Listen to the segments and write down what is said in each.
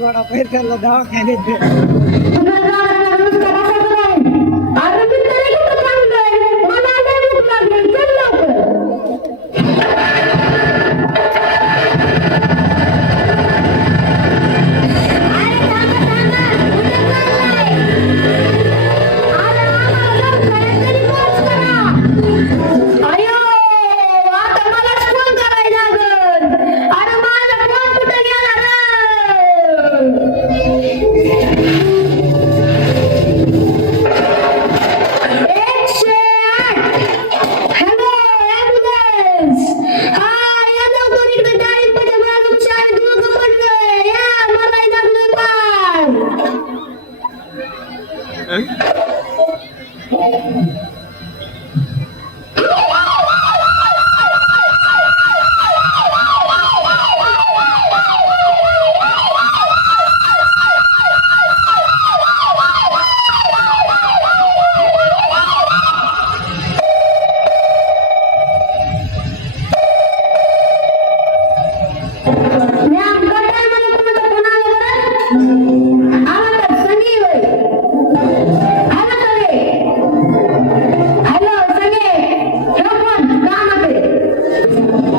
थोड़ा पैसा लदाओ कहने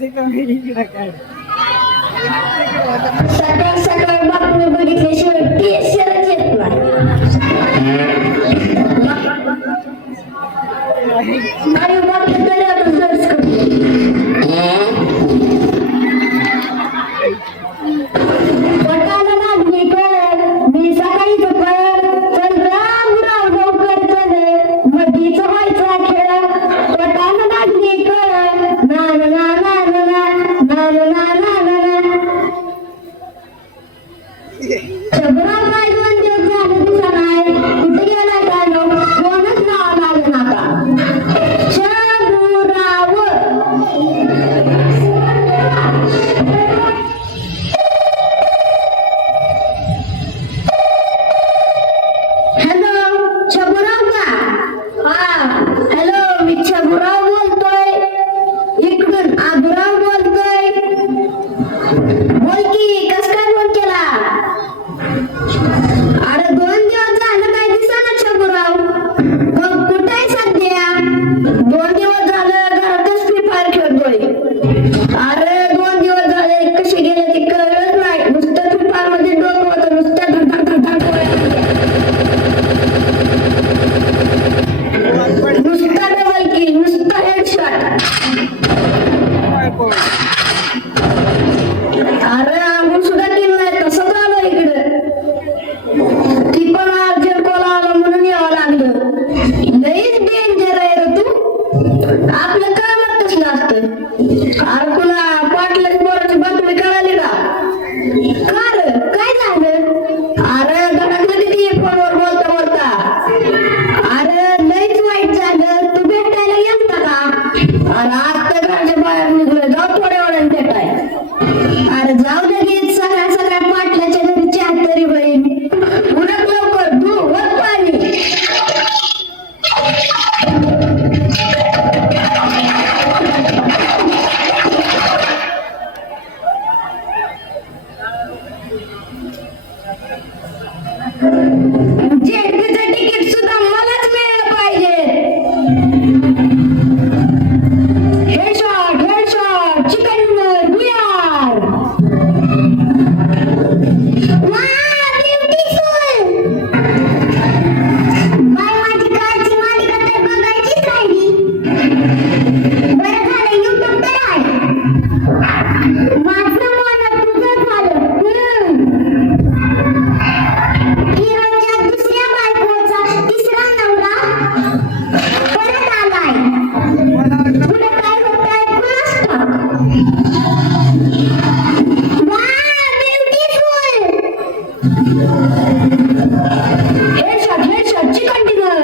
सकाळ सकाळ बातमी बघितल्याशिवाय पेशलच येत नाही. Headshot headshot chicken dinner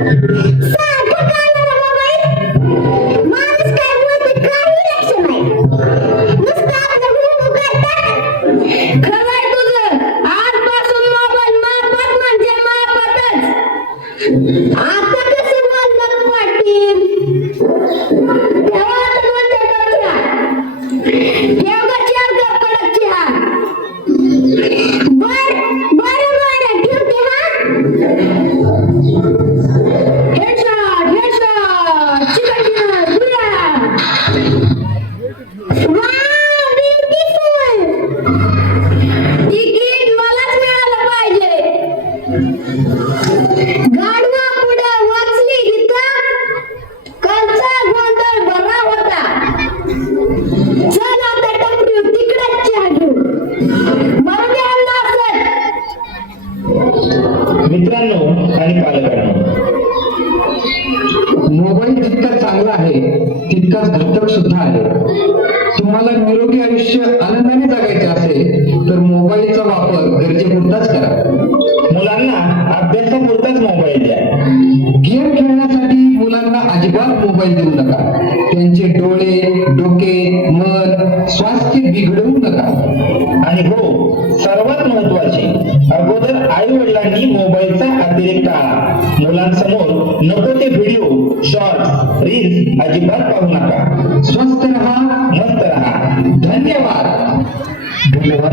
Yeah. अजिबात मोबाईल देऊ नका. त्यांचे डोळे डोके मन स्वास्थ्य बिघडवू नका. आणि हो सर्वात महत्त्वाचे अगोदर आई वडिलांनी मोबाईलचा अतिरेक टाळा. मुलांसमोर नको ते व्हिडिओ शॉर्ट रील्स अजिबात पाहू नका. स्वस्थ रहा मस्त रहा. धन्यवाद. धन्यवाद.